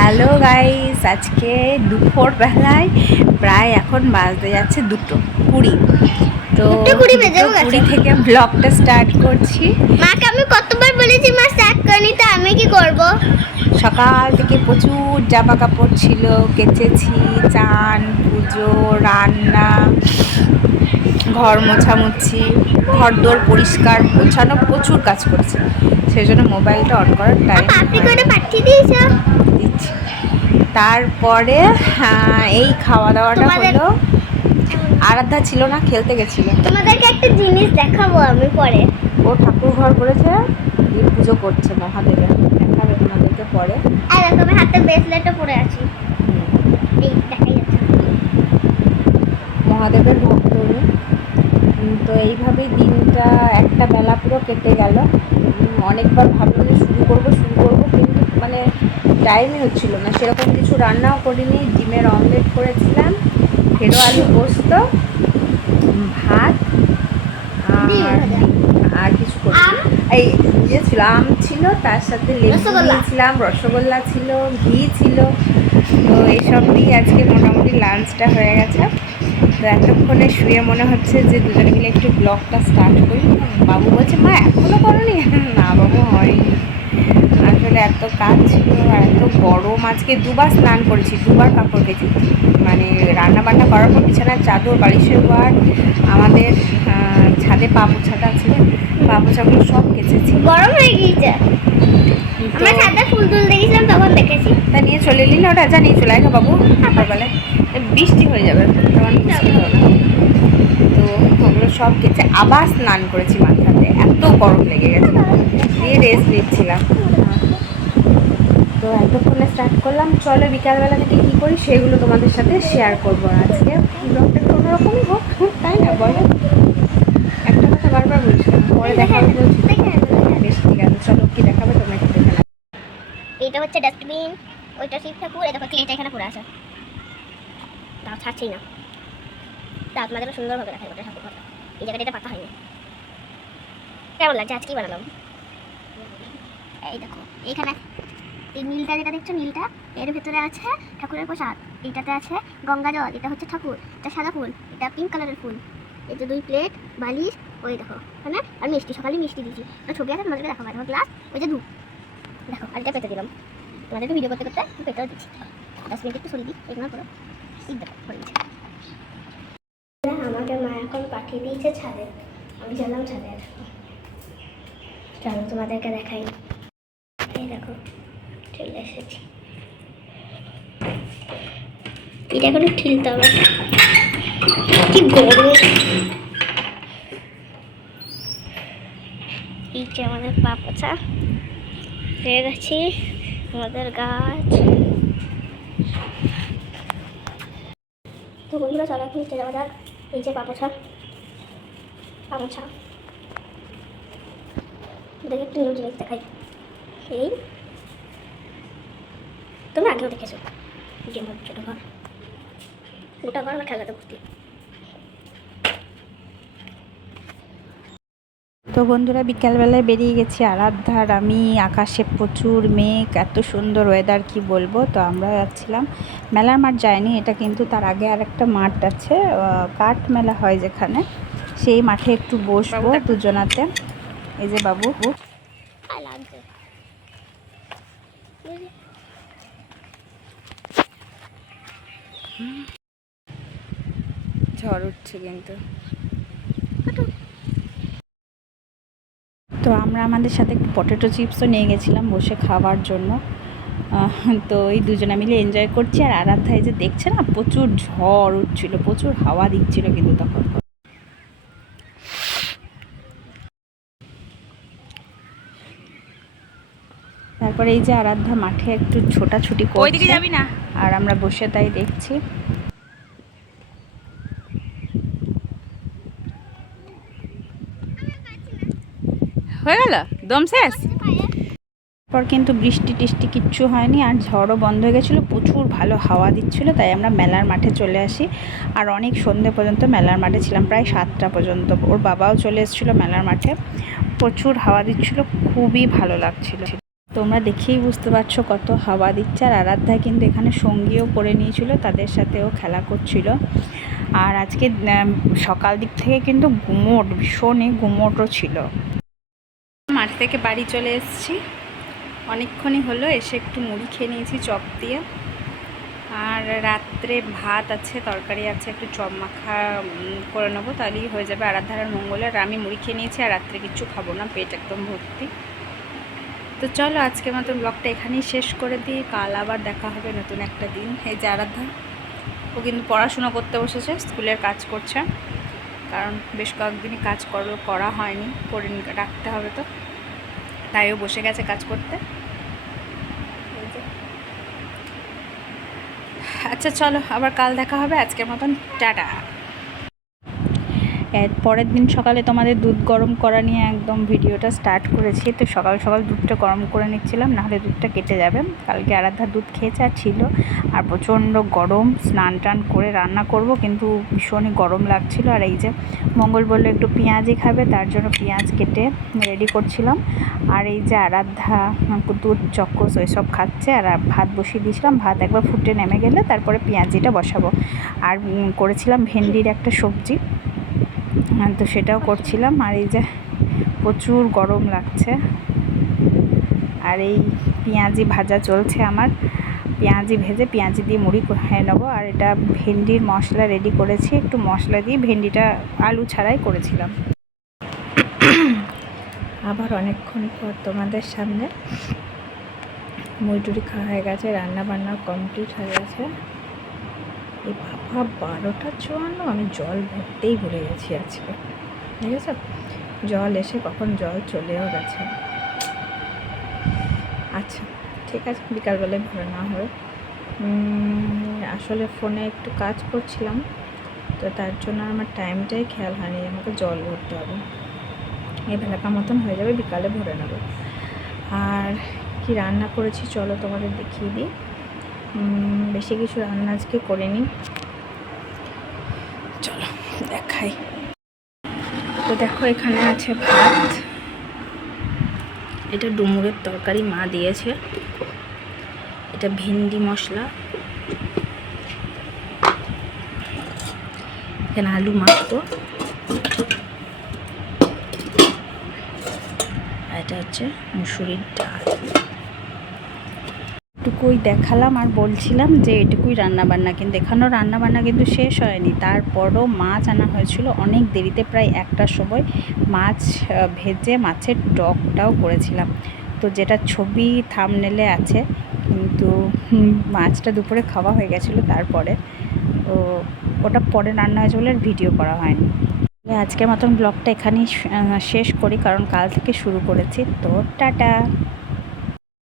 Hello guys, আজকে দুপুরবেলায় প্রায় এখন বাজতে যাচ্ছে 2:20। তো 2:20 থেকে ব্লগটা স্টার্ট করছি। মাকে আমি কতবার বলেছি মা স্টার্ট করনি, তো আমি কি করব? সকাল থেকে প্রচুর জামা কাপড় ছিল, কেচেছি। চান, পুজো, রান্না, ঘর মোছামুছি, ঘর দোর পরিষ্কার গোছানো, প্রচুর কাজ করেছি। সেই জন্য মোবাইলটা অন করার টাইম আপনি করে পাঠিয়ে দিয়েছো। দিচ্ছি। তারপরে এই খাওয়া দাওয়াটা হলো। আরাধ্যা ছিল না, খেলতে গেছিল। তোমাদেরকে একটা জিনিস দেখাবো আমি পরে। ও ঠাকুর ঘর করেছে, দিয়ে পুজো করছে মহাদেবের। দেখাবে তোমাদেরকে পরে। আর দেখো আমি হাতে ব্রেসলেটও পরে আছি, এই দেখাই যাচ্ছে। মহাদেবের ভক্ত উনি। তো এইভাবেই দিনটা একটা বেলা পুরো কেটে গেল। অনেকবার ভাবলাম যে শুরু করবো কিন্তু মানে টাইমই হচ্ছিল না। সেরকম কিছু রান্নাও করিনি। ডিমের অমলেট করেছিলাম, ফেরো আলু পোস্ত, ভাত আর কিছু করি। এই ইয়ে ছিল, আম ছিল, তার সাথে লেবু দিয়েছিলাম, রসগোল্লা ছিল, ঘি ছিল। তো এইসব দিয়ে আজকে মোটামুটি লাঞ্চটা হয়ে গেছে। তো এতক্ষণে শুয়ে মনে হচ্ছে যে দুজনে মিলে একটু ব্লগটা স্টার্ট করি। বাবু বলছে মা এখনও করোনি? না বাবু, হয়নি। আসলে এত কাজ ছিল আর এত গরম। আজকে দুবার স্নান করেছি, দুবার কাপড় কেচেছি। মানে রান্না বান্না করার পর বিছানার চাদর, বালিশের ওয়ার, আমাদের ছাদে পা পোছাটা ছিল, পা পোছাগুলো সব কেচেছি। গরম হয়ে গিয়েছে। আমরা ছাদে ফুল তুলতে গেছিলাম, তখন দেখেছি। তা নিয়ে চলে এলি না? ওটা যা নিয়ে চলে আয় বাবু, সকালবেলায় বৃষ্টি হয়ে যাবে, তখন বৃষ্টি হবে না। তো ওগুলো সব কেচে আবার স্নান করেছি মাথাতে, এত গরম লেগে গেছে, দিয়ে রেস্ট নিচ্ছিলাম। তো এতক্ষণে স্টার্ট করলাম। চলো বিকালবেলা থেকে কী করি সেগুলো তোমাদের সাথে শেয়ার করবো আজকে। ব্লগটা কোনো রকমই হোক, তাই না বলো? একটা কথা বারবার বলছি, পরে দেখাবে বলছি। বেশ, ঠিক আছে, চলো কি দেখাবে তোমরা একটু দেখে নাও। এইটা হচ্ছে ডাস্টবিন, ওইটা শিব ঠাকুর, এই দেখো ক্লেটা এখানে পড়ে আছে, তাও ছাড়ছেই না। তা আপনাদেরও সুন্দরভাবে দেখাই ওটা ঠাকুর ঘরটা। এই জায়গাটা এটা পাতা হয়নি। কেমন লাগছে? আজকেই বানালাম। এই দেখো এইখানে এই নীলটা যেটা দেখছো, নীলটা এর ভেতরে আছে ঠাকুরের প্রসাদ। এইটাতে আছে গঙ্গা জল, এটা হচ্ছে ঠাকুর, এটা সাদা ফুল, এটা পিঙ্ক কালারের ফুল। এই যে 2 প্লেট বালিশ, ওই দেখো ওখানে, আর মিষ্টি, সকালে মিষ্টি দিয়েছি। তো ছবি আছে, তোমাদেরকে দেখাবো। দেখো গ্লাস, ওই যে ধূপ, দেখো আর এটা পেতে দিলাম। তোমাদেরকে ভিডিও করতে করতে পেতেও দিচ্ছি। 10 মিনিট একটু সরিয়ে দিই, এগুলো করো। এই দেখো হয়ে গেছে। আমাকে মা এখন পাঠিয়ে দিয়েছে ছাদে, আমি চললাম ছাদে। চলো তোমাদেরকে দেখাই। এই দেখো চলে এসেছি। এটা এখন ঠিলতে হবে, কি গরম। এই যে আমাদের পা পোছা হয়ে গেছি, আমাদের গাছ। তো বন্ধুরা চলো এখন চলে যাওয়া যাক। এই যে পা পোছা দেখে একটু নিউ জিনিস দেখাই। এই তোমরা আগেও দেখেছো, ছোটো ঘর, গোটা ঘর আমার খেলাতে ভর্তি। তো বন্ধুরা বিকালবেলায় বেরিয়ে গেছি আরাধ্যার আমি। আকাশে প্রচুর মেঘ, এত সুন্দর ওয়েদার কি বলবো। তো আমরা যাচ্ছিলাম, মেলার মাঠ যায়নি এটা, কিন্তু তার আগে আর একটা মাঠ আছে, কাঠ মেলা হয় যেখানে, সেই মাঠে একটু বসবো দুজনাতে। এই যে বাবু, ঝড় উঠছে কিন্তু। তো আমরা আমাদের সাথে একটু পটেটো চিপসও নিয়ে গেছিলাম বসে খাওয়ার জন্য। তো এই দুজনে মিলে এনজয় করছি। আর আরাধ্যায় যে দেখছে না, প্রচুর ঝড় উঠছিল, প্রচুর হাওয়া দিচ্ছিল কিন্তু তখন। তারপরে এই যে আরাধ্যা মাঠে একটু ছোটাছুটি করছে, যাবি না, আর আমরা বসে তাই দেখছি। হয়ে গেল দম শেষ। তারপর কিন্তু বৃষ্টি টিষ্টি কিচ্ছু হয়নি, আর ঝড়ও বন্ধ হয়ে গেছিলো, প্রচুর ভালো হাওয়া দিচ্ছিলো। তাই আমরা মেলার মাঠে চলে আসি, আর অনেক সন্ধে পর্যন্ত মেলার মাঠে ছিলাম, প্রায় 7টা পর্যন্ত। ওর বাবাও চলে এসেছিলো মেলার মাঠে, প্রচুর হাওয়া দিচ্ছিলো, খুবই ভালো লাগছিলো। তোমরা দেখেই বুঝতে পারছো কত হাওয়া দিচ্ছে। আর আরাধ্যা কিন্তু এখানে সঙ্গীও করে নিয়েছিল, তাদের সাথেও খেলা করছিল। আর আজকে সকাল দিক থেকে কিন্তু ভীষণই গুমোটও ছিল। মাঠ থেকে বাড়ি চলে এসেছি, অনেকক্ষণই হলো এসে একটু মুড়ি খেয়ে নিয়েছি চপ দিয়ে। আর রাত্রে ভাত আছে, তরকারি আছে, একটু চপ মাখা করে নেবো, তাহলেই হয়ে যাবে আরাধ্যার মঙ্গলে। আর আমি মুড়ি খেয়ে নিয়েছি, আর রাত্রে কিচ্ছু খাবো না, পেট একদম ভর্তি। তো চলো আজকের মতো ব্লগটা এখানেই শেষ করে দিই, কাল আবার দেখা হবে নতুন একটা দিন। এই যে আরাধ্যা, ও কিন্তু পড়াশোনা করতে বসেছে, স্কুলের কাজ করছে, কারণ বেশ কয়েকদিনই কাজ করা হয়নি, করে রাখতে হবে, তো তাইও বসে গেছে কাজ করতে। আচ্ছা চলো, আবার কাল দেখা হবে, আজকের মতন টাটা। এর পরের দিন সকালে তোমাদের দুধ গরম করা নিয়ে একদম ভিডিওটা স্টার্ট করেছি। তো সকাল সকাল দুধটা গরম করে নিচ্ছিলাম, নাহলে দুধটা কেটে যাবে। কালকে আরাধ্যা দুধ খেয়েছে আর ছিল, আর প্রচণ্ড গরম, স্নান টান করে রান্না করব, কিন্তু ভীষণই গরম লাগছিল। আর এই যে মঙ্গল বললো একটু পেঁয়াজই খাবে, তার জন্য পেঁয়াজ কেটে রেডি করছিলাম। আর এই যে আরাধ্যা দুধ চক্কস ওইসব খাচ্ছে, আর ভাত বসিয়ে দিয়েছিলাম, ভাত একবার ফুটে নেমে গেলে তারপরে পেঁয়াজিটা বসাবো। আর করেছিলাম ভেন্ডির একটা সবজি, তো সেটাও করছিলাম। আর এই যে প্রচুর গরম লাগছে, আর এই পেঁয়াজি ভাজা চলছে আমার, পেঁয়াজি ভেজে পেঁয়াজি দিয়ে মুড়ি খেয়ে নেবো। আর এটা ভেন্ডির মশলা রেডি করেছি, একটু মশলা দিয়ে, ভেন্ডিটা আলু ছাড়াই করেছিলাম। আবার অনেকক্ষণ পর তোমাদের সামনে মুড়ি টুড়ি খাওয়া হয়ে গেছে, রান্না বান্না কমপ্লিট হয়ে গেছে। এই বাবা 12:54, আমি জল ভরতেই ভুলে গেছি আজকে, ঠিক আছে? জল এসে কখন জল চলেও গেছে। আচ্ছা ঠিক আছে, বিকালবেলায় ভরে না হবে। আসলে ফোনে একটু কাজ করছিলাম, তো তার জন্য আমার টাইমটাই খেয়াল হয়নি, আমাকে জল ভরতে হবে। এই বেলাকার মতন হয়ে যাবে, বিকালে ভরে নেব। আর কি রান্না করেছি চলো তোমাদের দেখিয়ে দিই। বেশি কিছু রান্না আজকে করিনি, চলো দেখাই। তো দেখো এখানে আছে ভাত, এটা ডুমুরের তরকারি মা দিয়েছে, এটা ভেন্ডি মশলা, এখানে আলু মাখবো, এটা হচ্ছে মুসুরির ডাল। এটুকুই দেখালাম আর বলছিলাম যে এটুকুই রান্নাবান্না, কিন্তু এখানেও রান্নাবান্না কিন্তু শেষ হয়নি। তারপরও মাছ আনা হয়েছিল অনেক দেরিতে, প্রায় 1টার সময় মাছ ভেজে মাছের টকটাও করেছিলাম, তো যেটা ছবি থাম্বনেলে আছে, কিন্তু মাছটা দুপুরে খাওয়া হয়ে গেছিলো তারপরে, তো ওটা পরে রান্না হয়েছে বলে ভিডিও করা হয়নি। আজকের মতন ব্লগটা এখানেই শেষ করি, কারণ কাল থেকে শুরু করেছি। তো টাটা।